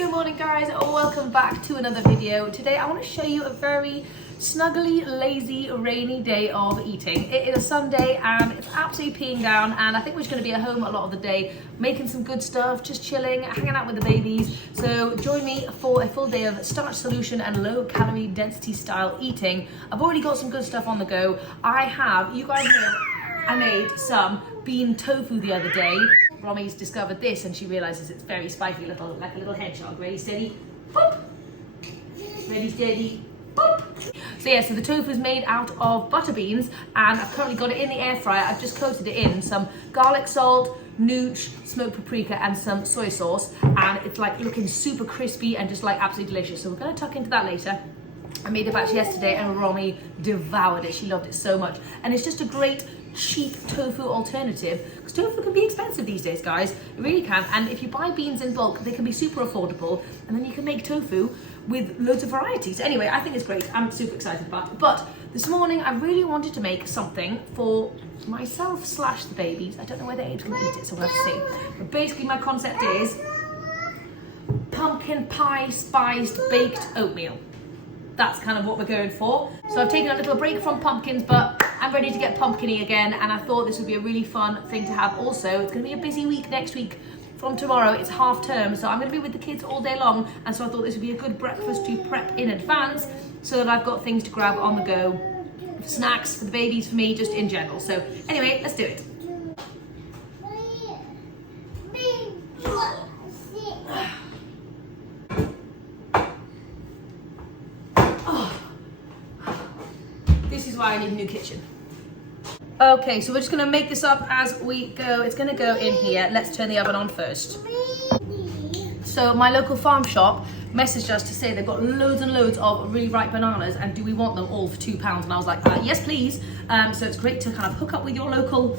Good morning guys, welcome back to another video. Today I want to show you a very snuggly, lazy, rainy day of eating. It is a Sunday and it's absolutely peeing down, and I think we're just going to be at home a lot of the day, making some good stuff, just chilling, hanging out with the babies. So join me for a full day of Starch Solution and low-calorie density style eating. I've already got some good stuff on the go. You guys know, I made some bean tofu the other day. Romy's discovered this and she realizes it's very spiky, like a little hedgehog. Ready, steady, boop. Ready, steady, boop. So the tofu is made out of butter beans, and I've currently got it in the air fryer. I've just coated it in some garlic salt, nooch, smoked paprika, and some soy sauce, and it's like looking super crispy and just like absolutely delicious. So we're going to tuck into that later. I made a batch yesterday and Romy devoured it. She loved it so much, and it's just a great cheap tofu alternative, because tofu can be expensive these days, guys. It really can. And if you buy beans in bulk, they can be super affordable, and then you can make tofu with loads of varieties. Anyway, I think it's great. I'm super excited about it. But this morning I really wanted to make something for myself / the babies. I don't know whether Abe's gonna eat it, so we'll have to see. But basically my concept is pumpkin pie spiced baked oatmeal. That's kind of what we're going for. So I've taken a little break from pumpkins, but I'm ready to get pumpkin-y again, and I thought this would be a really fun thing to have. Also, it's going to be a busy week next week. From tomorrow, it's half term, so I'm going to be with the kids all day long, and so I thought this would be a good breakfast to prep in advance so that I've got things to grab on the go, snacks for the babies, for me, just in general. So anyway, let's do it. This is why I need a new kitchen. Okay, so we're just gonna make this up as we go. It's gonna go in here. Let's turn the oven on first. So my local farm shop messaged us to say they've got loads and loads of really ripe bananas, and do we want them all for £2? And I was like, yes please. So it's great to kind of hook up with your local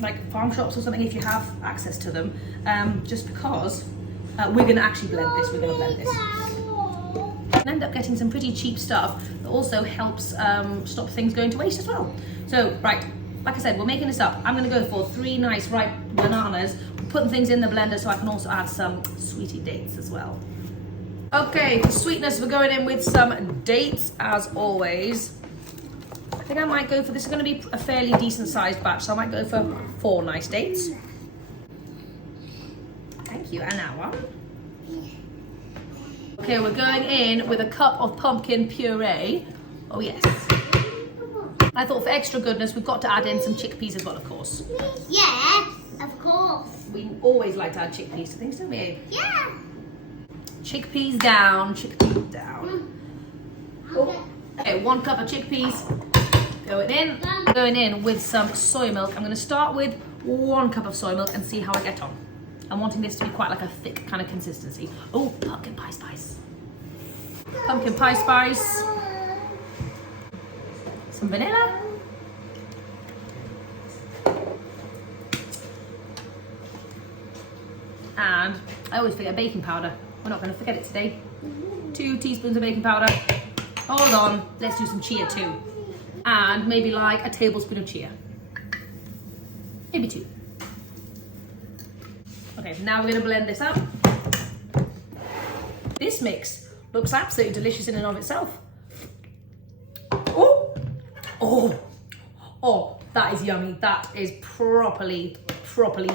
like farm shops or something if you have access to them, just because we're gonna actually blend this. And end up getting some pretty cheap stuff that also helps stop things going to waste as well. So, right, like I said, we're making this up. I'm gonna go for 3 nice ripe bananas, putting things in the blender so I can also add some sweetie dates as well. Okay, for sweetness, we're going in with some dates as always. I think I might go for, this is gonna be a fairly decent sized batch, so I might go for 4 nice dates. Thank you, and now one. Okay, we're going in with a cup of pumpkin puree. Oh yes. I thought for extra goodness, we've got to add in some chickpeas as well, of course. Yeah, of course. We always like to add chickpeas to things, don't we? Yeah. Chickpeas down, chickpeas down. Oh. Okay, 1 cup of chickpeas going in. Going in with some soy milk. I'm gonna start with 1 cup of soy milk and see how I get on. I'm wanting this to be quite like a thick kind of consistency. Oh, pumpkin pie spice. Pumpkin pie spice. Some vanilla. And I always forget baking powder. We're not going to forget it today. 2 teaspoons of baking powder. Hold on, let's do some chia too. And maybe like a tablespoon of chia. Maybe 2. Okay, now we're going to blend this up. This mix looks absolutely delicious in and of itself. Oh, oh, oh, that is yummy. That is properly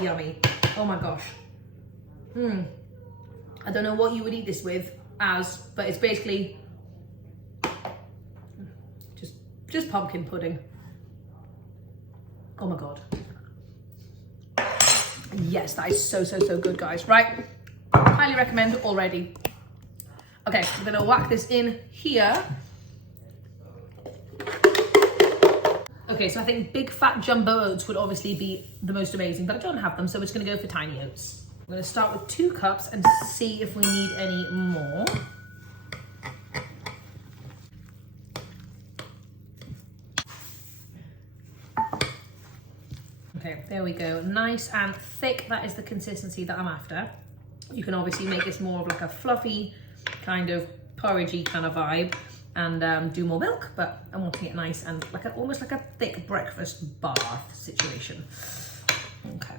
yummy. Oh my gosh. I don't know what you would eat this with but it's basically just pumpkin pudding. Oh my God. Yes, that is so good, guys. Right, highly recommend already. Okay, I'm gonna whack this in here. Okay, so I think big fat jumbo oats would obviously be the most amazing, but I don't have them, so we're just gonna go for tiny oats. I'm gonna start with 2 cups and see if we need any more. Okay, there we go. Nice and thick. That is the consistency that I'm after. You can obviously make this more of like a fluffy, kind of porridgey kind of vibe, and do more milk, but I'm wanting it nice and like almost like a thick breakfast bath situation. Okay.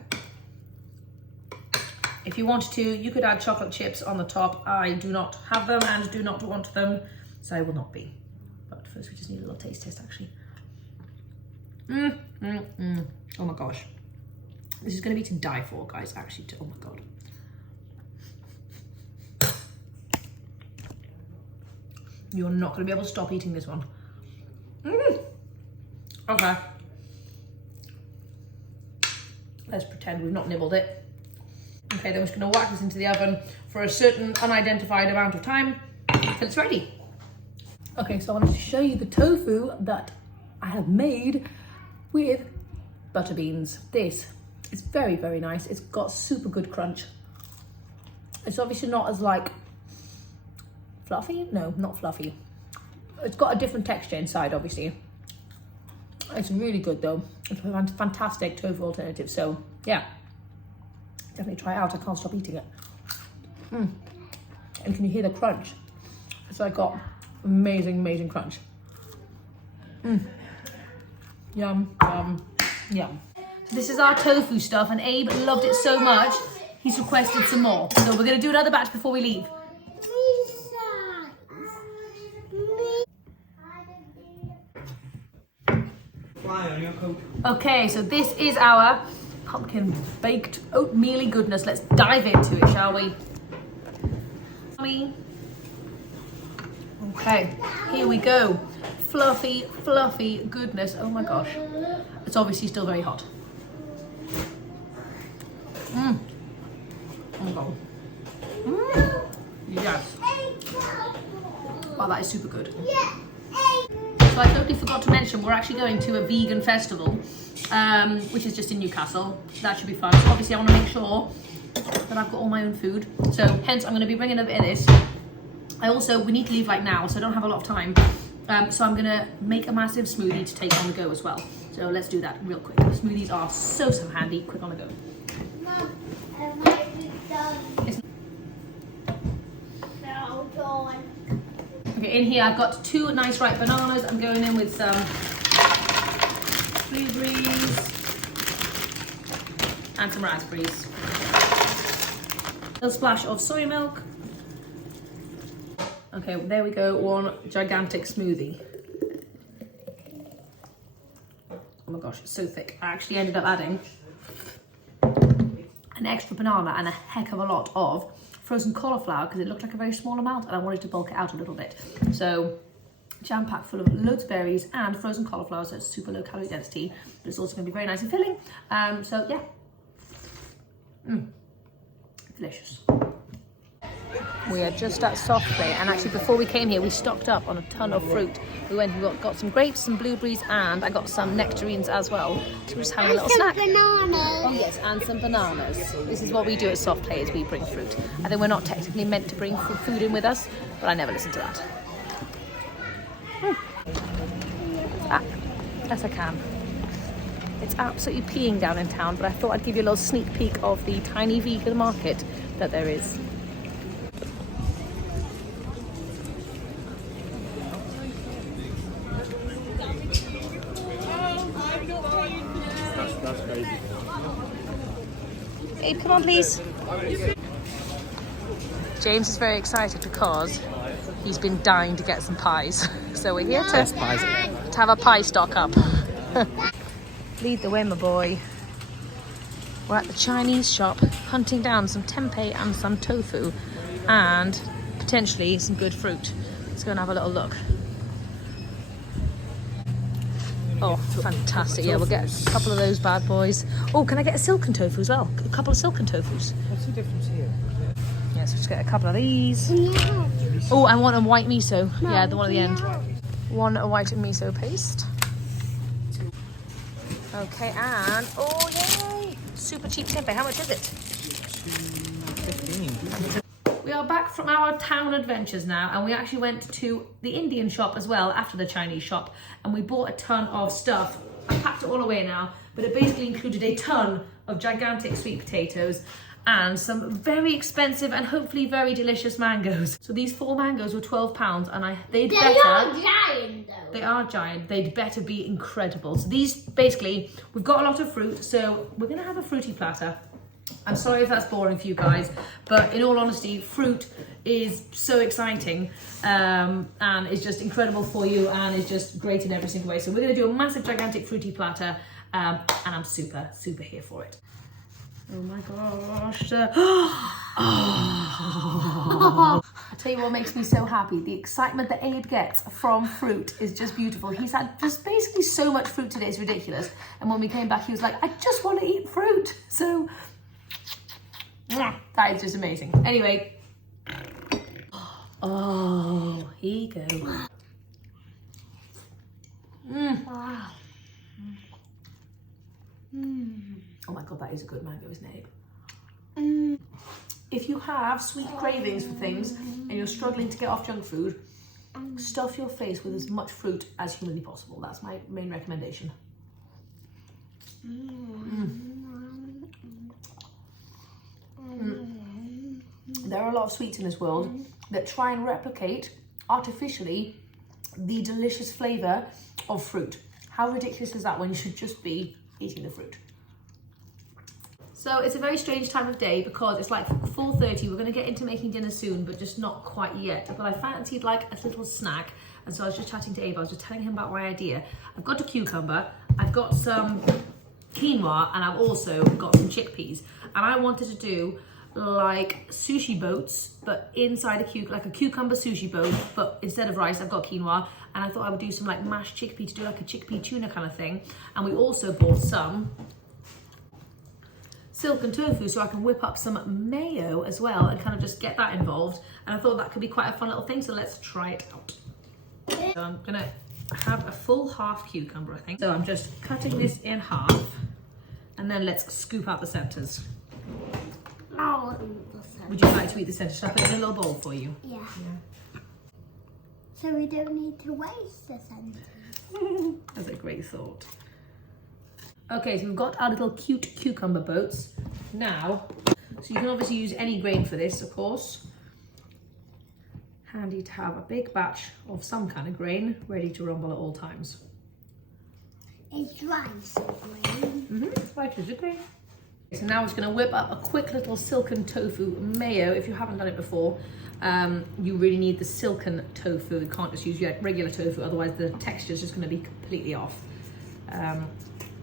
If you wanted to, you could add chocolate chips on the top. I do not have them and do not want them, so I will not be. But first we just need a little taste test actually. Oh my gosh. This is going to be to die for, guys, actually. Oh my God. You're not going to be able to stop eating this one. Okay. Let's pretend we've not nibbled it. Okay, then we're just going to whack this into the oven for a certain unidentified amount of time until it's ready. Okay, so I wanted to show you the tofu that I have made with butter beans. This is very, very nice. It's got super good crunch. It's obviously not as like fluffy. No, not fluffy. It's got a different texture inside, obviously. It's really good though. It's a fantastic tofu alternative. So yeah, definitely try it out. I can't stop eating it. And can you hear the crunch? So I got amazing, amazing crunch. Yum, yum, yum. So this is our tofu stuff, and Abe loved it so much, he's requested some more. So we're gonna do another batch before we leave. Okay, so this is our pumpkin baked oatmeal goodness. Let's dive into it, shall we? Okay, here we go. Fluffy, fluffy goodness. Oh my gosh. It's obviously still very hot. Oh my God. Yes. Wow, that is super good. So I totally forgot to mention, we're actually going to a vegan festival, which is just in Newcastle. That should be fun. So obviously I want to make sure that I've got all my own food. So hence I'm going to be bringing a bit of this. We need to leave like now, so I don't have a lot of time. So I'm going to make a massive smoothie to take on the go as well. So let's do that real quick. Smoothies are so handy, quick on the go. Mom, I might be done. No, Dawn. Okay, in here I've got 2 nice ripe bananas. I'm going in with some blueberries and some raspberries. A little splash of soy milk. Okay, there we go, one gigantic smoothie. Oh my gosh, it's so thick. I actually ended up adding an extra banana and a heck of a lot of frozen cauliflower because it looked like a very small amount and I wanted to bulk it out a little bit. So jam packed full of loads of berries and frozen cauliflower, so it's super low calorie density, but it's also going to be very nice and filling. So yeah, delicious. We are just at Soft Play, and actually before we came here we stocked up on a ton of fruit. We went and got some grapes, some blueberries, and I got some nectarines as well. So we're just having a little snack. Bananas. Oh yes, and some bananas. This is what we do at Soft Play, is we bring fruit. I think we're not technically meant to bring food in with us, but I never listen to that. Yes I can. It's absolutely peeing down in town, but I thought I'd give you a little sneak peek of the tiny vegan market that there is. That's crazy. Abe, come on please. James is very excited because he's been dying to get some pies. So we're here to have a pie stock up. Lead the way, my boy. We're at the Chinese shop hunting down some tempeh and some tofu and potentially some good fruit. Let's go and have a little look. Oh, fantastic. Yeah, we'll get a couple of those bad boys. Oh, can I get a silken tofu as well? A couple of silken tofus. What's the difference here? Yeah, so just get a couple of these. Oh, I want a white miso. Yeah, the one at the end. One white miso paste. Okay, and oh yay! Super cheap tempeh. How much is it? 15. We are back from our town adventures now, and we actually went to the Indian shop as well after the Chinese shop, and we bought a ton of stuff. I packed it all away now, but it basically included a ton of gigantic sweet potatoes and some very expensive and hopefully very delicious mangoes. So these 4 mangoes were £12, and they'd better... They are giant though. They are giant. They'd better be incredible. So these, basically, we've got a lot of fruit, so we're gonna have a fruity platter. I'm sorry if that's boring for you guys, but in all honesty, fruit is so exciting and it's just incredible for you and it's just great in every single way. So we're going to do a massive, gigantic fruity platter and I'm super, super here for it. Oh my gosh. I tell you what makes me so happy. The excitement that Abe gets from fruit is just beautiful. He's had just basically so much fruit today, it's ridiculous. And when we came back, he was like, I just want to eat fruit. So that is just amazing. Anyway. Oh, here you go. Wow. Oh my God, that is a good mango, isn't it? If you have sweet cravings for things and you're struggling to get off junk food, stuff your face with as much fruit as humanly possible. That's my main recommendation. There are a lot of sweets in this world that try and replicate artificially the delicious flavour of fruit. How ridiculous is that when you should just be eating the fruit? So it's a very strange time of day because it's like 4:30. We're going to get into making dinner soon, but just not quite yet. But I fancied like a little snack. And so I was just chatting to Abe. I was just telling him about my idea. I've got a cucumber, I've got some quinoa, and I've also got some chickpeas. And I wanted to do like sushi boats, but inside like a cucumber sushi boat, but instead of rice, I've got quinoa. And I thought I would do some like mashed chickpea to do like a chickpea tuna kind of thing. And we also bought some silken tofu so I can whip up some mayo as well and kind of just get that involved. And I thought that could be quite a fun little thing, so let's try it out. So I'm gonna have a full half cucumber, I think. So I'm just cutting this in half and then let's scoop out the centers. Would you like to eat the centers? Shall I put it in a little bowl for you? Yeah. So we don't need to waste the centers. That's a great thought. Okay, so we've got our little cute cucumber boats. Now, so you can obviously use any grain for this, of course. Handy to have a big batch of some kind of grain ready to rumble at all times. It's rice grain. It's white as a grain. So now I'm just going to whip up a quick little silken tofu mayo. If you haven't done it before, you really need the silken tofu. You can't just use regular tofu, otherwise the texture is just going to be completely off.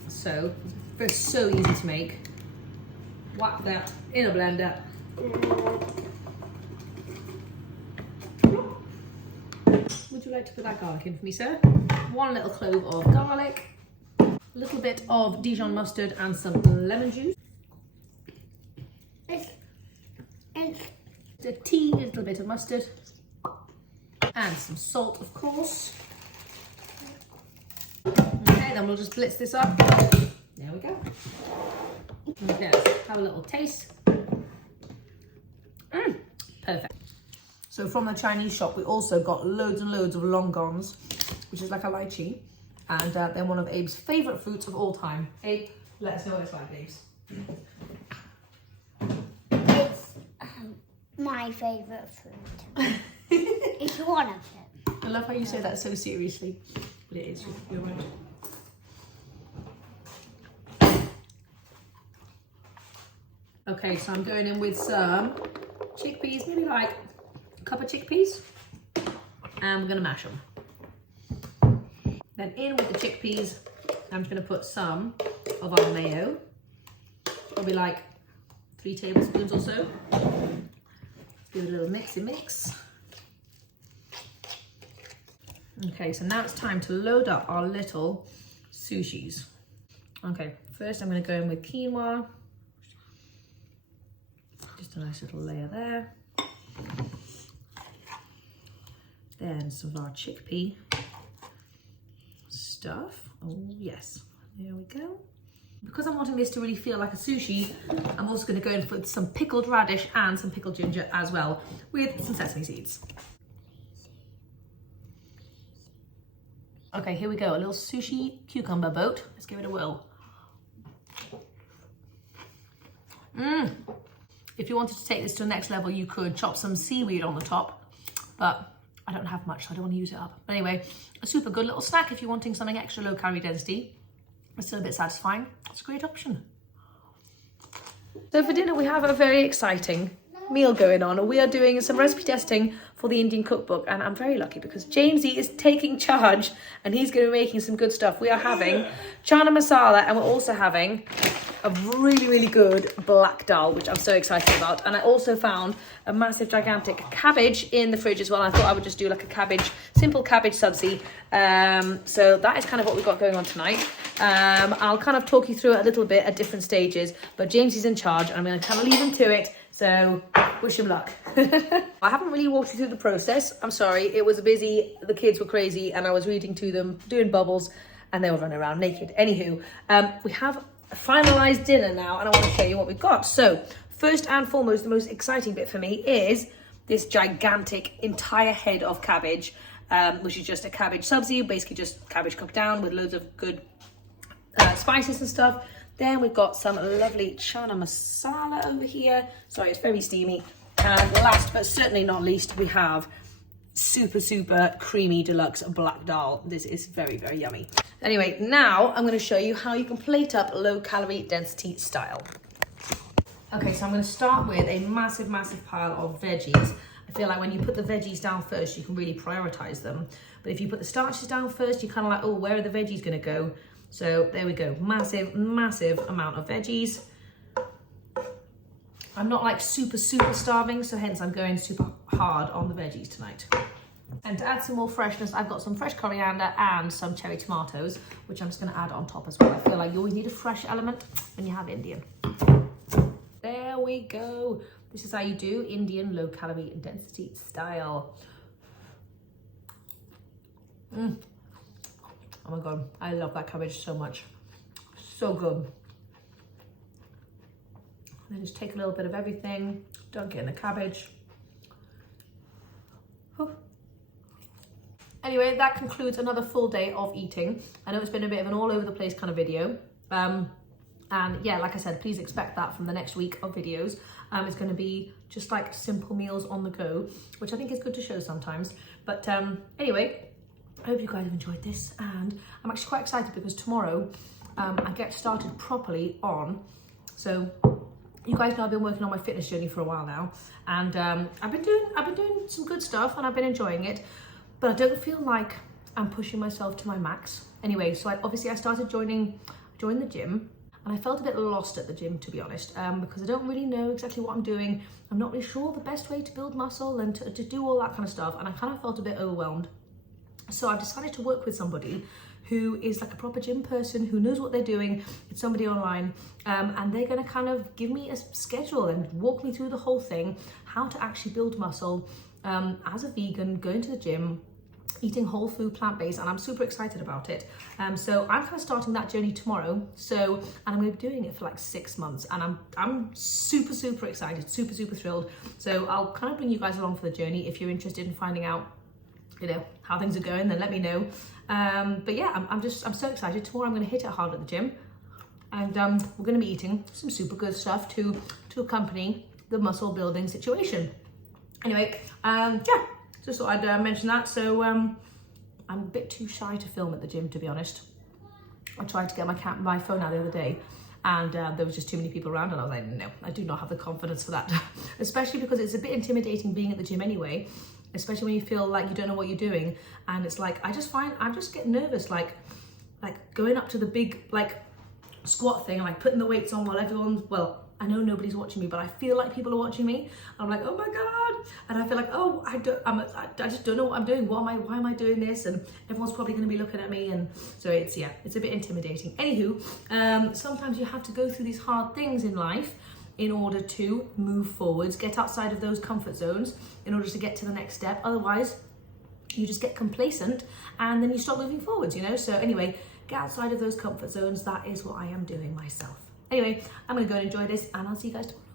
So it's so easy to make. Whack that in a blender. Would you like to put that garlic in for me, sir? One little clove of garlic, a little bit of Dijon mustard and some lemon juice. A teeny little bit of mustard and some salt, of course. Okay, then we'll just blitz this up. There we go. Okay, let's have a little taste. Perfect. So from the Chinese shop, we also got loads and loads of longans, which is like a lychee, and they're one of Abe's favourite fruits of all time. Abe, let us know what it's like, Abe's. My favourite fruit. It's one of them. I love how you say that so seriously, but it is, you're right. Okay, so I'm going in with some chickpeas, maybe like a cup of chickpeas, and we're going to mash them. Then in with the chickpeas, I'm just going to put some of our mayo, probably like 3 tablespoons or so. Give it a little mixy mix. Okay, so now it's time to load up our little sushis. Okay, first I'm going to go in with quinoa. Just a nice little layer there. Then some of our chickpea stuff. Oh yes, there we go. Because I'm wanting this to really feel like a sushi, I'm also going to go in with some pickled radish and some pickled ginger as well, with some sesame seeds. Okay, here we go, a little sushi cucumber boat. Let's give it a whirl. If you wanted to take this to the next level, you could chop some seaweed on the top, but I don't have much, so I don't want to use it up. But anyway, a super good little snack if you're wanting something extra low calorie density, but still a bit satisfying. It's a great option. So for dinner we have a very exciting meal going on. We are doing some recipe testing for the Indian cookbook, and I'm very lucky because Jamesy is taking charge and he's going to be making some good stuff. We are having chana masala, and we're also having a really good black dal, which I'm so excited about. And I also found a massive gigantic cabbage in the fridge as well. I thought I would just do like a simple cabbage subsie. So that is kind of what we've got going on tonight. I'll kind of talk you through it a little bit at different stages, but Jamesy's in charge and I'm going to kind of leave him to it. So wish him luck. I haven't really walked you through the process. I'm sorry, it was busy, the kids were crazy, and I was reading to them, doing bubbles, and they were running around naked. Anywho, we have finalized dinner now, and I want to show you what we've got. So first and foremost, the most exciting bit for me is this gigantic entire head of cabbage, which is just a cabbage subsie, basically just cabbage cooked down with loads of good spices and stuff. Then we've got some lovely chana masala over here. Sorry, it's very steamy. And last but certainly not least, we have super creamy deluxe black dal. This is very yummy. Anyway, now I'm going to show you how you can plate up low calorie density style. Okay, so I'm going to start with a massive pile of veggies. I feel like when you put the veggies down first, you can really prioritize them. But if you put the starches down first, you're kind of like, oh, where are the veggies going to go? So there we go, massive amount of veggies. I'm not like super starving, so hence I'm going super hard on the veggies tonight. And to add some more freshness, I've got some fresh coriander and some cherry tomatoes, which I'm just going to add on top as well. I feel like you always need a fresh element when you have Indian. There we go. This is how you do Indian low calorie density style. Oh my God, I love that cabbage so much. So good. And then just take a little bit of everything, dunk it in the cabbage. Whew. Anyway, that concludes another full day of eating. I know it's been a bit of an all over the place kind of video. And yeah, like I said, please expect that from the next week of videos. It's going to be just like simple meals on the go, which I think is good to show sometimes. But anyway, I hope you guys have enjoyed this, and I'm actually quite excited because tomorrow I get started properly on. So you guys know I've been working on my fitness journey for a while now, and I've been doing some good stuff and I've been enjoying it, but I don't feel like I'm pushing myself to my max. Anyway, so I started joined the gym, and I felt a bit lost at the gym, to be honest, because I don't really know exactly what I'm doing. I'm not really sure the best way to build muscle and to do all that kind of stuff, and I kind of felt a bit overwhelmed. So I've decided to work with somebody who is like a proper gym person, who knows what they're doing. It's somebody online, and they're going to kind of give me a schedule and walk me through the whole thing, how to actually build muscle as a vegan, going to the gym, eating whole food, plant-based, and I'm super excited about it. So I'm kind of starting that journey tomorrow. And I'm going to be doing it for like 6 months, and I'm super excited, super thrilled. So I'll kind of bring you guys along for the journey. If you're interested in finding out, you know, how things are going, then let me know. But yeah, I'm so excited. Tomorrow I'm going to hit it hard at the gym, and we're going to be eating some super good stuff to accompany the muscle building situation. Anyway, yeah, just thought I'd mention that. So I'm a bit too shy to film at the gym, to be honest. I tried to get my phone out the other day, and there was just too many people around, and I was like, no, I do not have the confidence for that. Especially because it's a bit intimidating being at the gym anyway, especially when you feel like you don't know what you're doing. And it's like, I just get nervous, like going up to the big like squat thing, like putting the weights on while everyone's, well, I know nobody's watching me, but I feel like people are watching me. I'm like, oh my God. And I feel like, oh, I just don't know what I'm doing. Why am I doing this? And everyone's probably going to be looking at me. And so it's a bit intimidating. Anywho, sometimes you have to go through these hard things in life in order to move forwards, get outside of those comfort zones in order to get to the next step. Otherwise, you just get complacent and then you stop moving forwards, you know? So anyway, get outside of those comfort zones. That is what I am doing myself. Anyway, I'm gonna go and enjoy this, and I'll see you guys tomorrow.